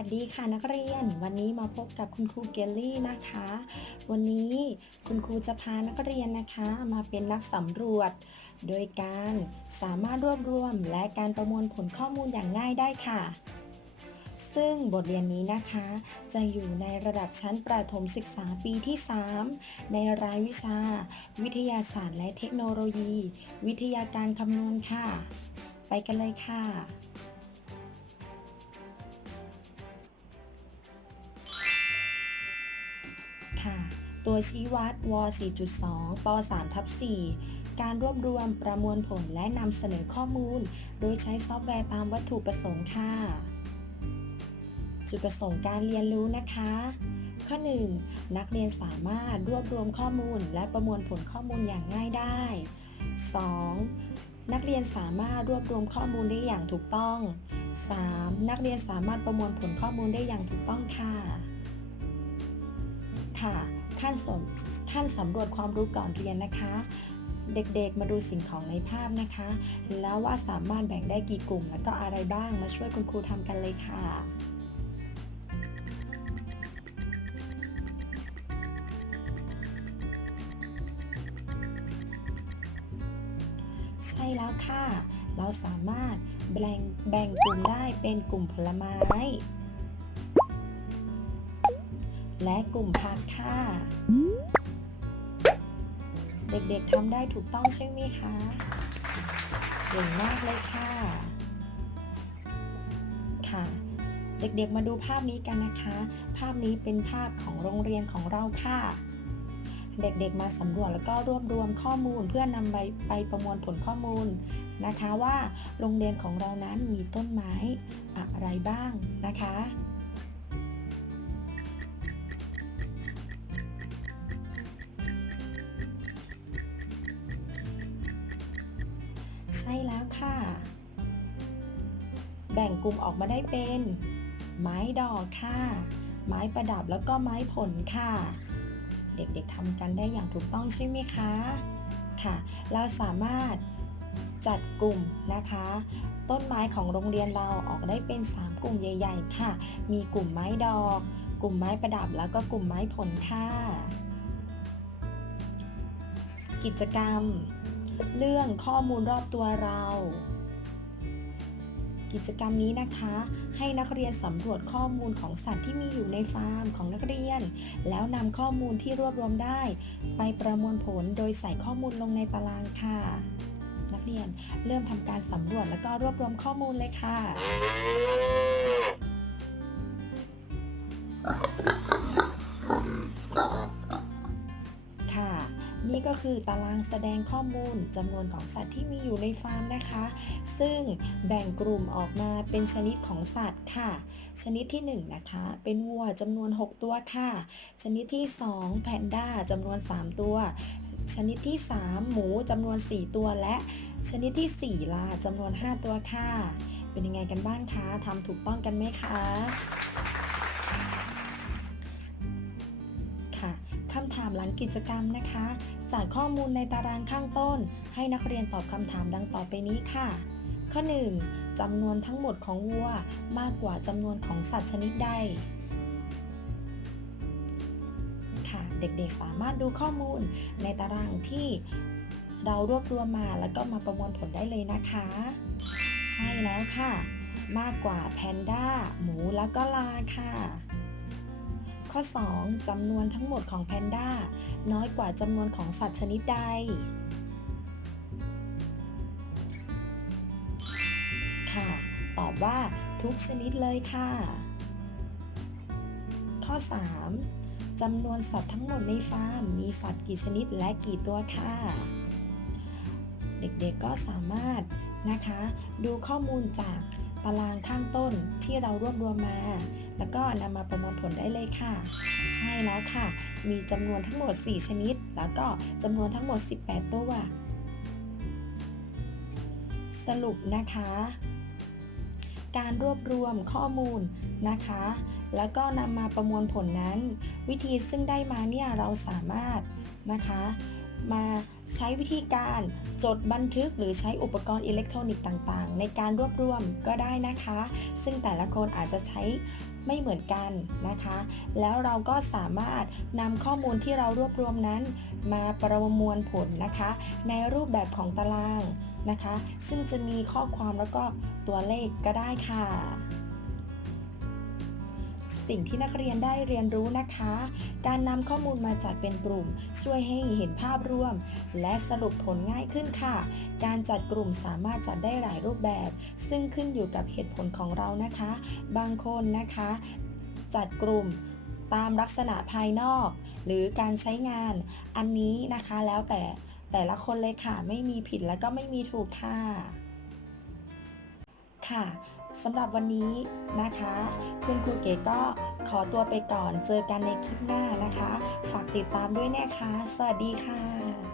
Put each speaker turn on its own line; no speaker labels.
วัสดีค่ะนักเรียน วันนี้มาพบกับคุณครูเกลลี่นะคะ วันนี้คุณครูจะพานักเรียนนะคะมาเป็นนักสำรวจ โดยการสามารถรวบรวมและการประมวลผลข้อมูลอย่างง่ายได้ค่ะ ซึ่งบทเรียนนี้นะคะ จะอยู่ในระดับชั้นประถมศึกษาปีที่ 3 ในรายวิชา วิทยาศาสตร์และเทคโนโลยี วิทยาการคำนวณค่ะ ไปกันเลยค่ะ ค่ะ ตัวชี้วัดว4.2ป3ทับ4การรวบรวมประมวลผลและนำเสนอข้อมูล โดยใช้ซอฟต์แวร์ตามวัตถุประสงค์ค่ะ จุดประสงค์การเรียนรู้นะคะ ข้อ 1. นักเรียนสามารถรวบรวมข้อมูล และประมวลผลข้อมูลอย่างง่ายได้ 2. นักเรียนสามารถรวบรวมข้อมูลได้อย่างถูกต้อง 3. นักเรียนสามารถประมวลผลข้อมูลได้อย่างถูกต้องค่ะ ค่ะ ขั้นสขั้นสำรวจความรู้ก่อนเรียนนะคะ เด็กๆมาดูสิ่งของในภาพนะคะ แล้วว่าสามารถแบ่งได้กี่กลุ่ม แล้วก็อะไรบ้างมาช่วยคุณครูทำกันเลยค่ะใช่แล้วค่ะ เราสามารถแบ่งแบ่งกลุ่มได้เป็นกลุ่มผลไม้ และกลุ่มผักค่ะ เด็กๆทำได้ถูกต้องใช่ไหมคะเก่งมากเลยค่ะ ค่ะ เด็กๆมาดูภาพนี้กันนะคะ ภาพนี้เป็นภาพของโรงเรียนของเราค่ะ เด็กๆมาสำรวจแล้วก็รวบรวมข้อมูลเพื่อนำไปไปประมวลผลข้อมูลนะคะว่าโรงเรียนของเรานั้นมีต้นไม้อะไรบ้างนะคะ ใช่แล้วค่ะ แบ่งกลุ่มออกมาได้เป็น ไม้ดอกค่ะ ไม้ประดับแล้วก็ไม้ผลค่ะ เด็กๆทำกันได้อย่างถูกต้องใช่ไหมคะ ค่ะ เราสามารถจัดกลุ่มนะคะ ต้นไม้ของโรงเรียนเราออกได้เป็น 3 กลุ่มใหญ่ ๆ ค่ะ มีกลุ่มไม้ดอก กลุ่มไม้ประดับแล้วก็กลุ่มไม้ผลค่ะ กิจกรรม เรื่องข้อมูลรอบตัวเรา กิจกรรมนี้นะคะ ให้นักเรียนสำรวจข้อมูลของสัตว์ที่มีอยู่ในฟาร์มของนักเรียน แล้วนำข้อมูลที่รวบรวมได้ ไปประมวลผลโดยใส่ข้อมูลลงในตารางค่ะ นักเรียนเริ่มทำการสำรวจแล้วก็รวบรวมข้อมูลเลยค่ะ นี่ก็คือตารางแสดงข้อมูลจำนวนของสัตว์ที่มีอยู่ในฟาร์มนะคะ ซึ่งแบ่งกลุ่มออกมาเป็นชนิดของสัตว์ค่ะ ชนิดที่1นะคะ เป็นวัวจำนวน 6 ตัวค่ะ ชนิดที่ 2 แพนด้าจำนวน 3 ตัว ชนิดที่ 3 หมูจำนวน 4 ตัวและชนิดที่ 4ลาจำนวน 5 ตัวค่ะ เป็นยังไงกันบ้างคะทำถูกต้องกันไหมคะ คำถามหลังกิจกรรมนะคะ จากข้อมูลในตารางข้างต้น ให้นักเรียนตอบคำถามดังต่อไปนี้ค่ะ ข้อ 1. จำนวนทั้งหมดของวัวมากกว่าจำนวนของสัตว์ชนิดใดค่ะ เด็กๆสามารถดูข้อมูลในตารางที่เรารวบรวมมาแล้วก็มาประมวลผลได้เลยนะคะ ใช่แล้วค่ะ มากกว่าแพนด้า หมูแล้วก็ลาค่ะ ข้อ 2. จำนวนทั้งหมดของแพนด้าน้อยกว่าจำนวนของสัตว์ชนิดใด ค่ะ ตอบว่าทุกชนิดเลยค่ะ ข้อ 3. จำนวนสัตว์ทั้งหมดในฟาร์ม มีสัตว์กี่ชนิดและกี่ตัวค่ะ เด็กๆก็สามารถนะคะ ดูข้อมูลจาก ตารางข้างต้นที่เรารวบรวมมา แล้วก็นำมาประมวลผลได้เลยค่ะ ใช่แล้วค่ะ มีจำนวนทั้งหมด 4 ชนิด แล้วก็จำนวนทั้งหมด 18 ตัว สรุปนะคะการรวบรวมข้อมูลนะคะ แล้วก็นำมาประมวลผลนั้น วิธีซึ่งได้มาเนี่ยเราสามารถนะคะ มาใช้วิธีการจดบันทึกหรือใช้อุปกรณ์อิเล็กทรอนิกส์ต่างๆ ในการรวบรวมก็ได้นะคะ ซึ่งแต่ละคนอาจจะใช้ไม่เหมือนกันนะคะ แล้วเราก็สามารถนำข้อมูลที่เรารวบรวมนั้น มาประมวลผลนะคะ ในรูปแบบของตารางนะคะ ซึ่งจะมีข้อความแล้วก็ตัวเลขก็ได้ค่ะ สิ่งที่นักเรียนได้เรียนรู้นะคะ การนำข้อมูลมาจัดเป็นกลุ่ม ช่วยให้เห็นภาพรวม และสรุปผลง่ายขึ้นค่ะ การจัดกลุ่มสามารถจัดได้หลายรูปแบบ ซึ่งขึ้นอยู่กับเหตุผลของเรานะคะ บางคนนะคะ จัดกลุ่มตามลักษณะภายนอก หรือการใช้งาน อันนี้นะคะแล้วแต่แต่ละคนเลยค่ะ ไม่มีผิดและก็ไม่มีถูกค่ะค่ะ สำหรับวันนี้นะคะ คุณครูเก๋ก็ขอตัวไปก่อนเจอกันในคลิปหน้านะคะ ฝากติดตามด้วยนะคะ สวัสดีค่ะ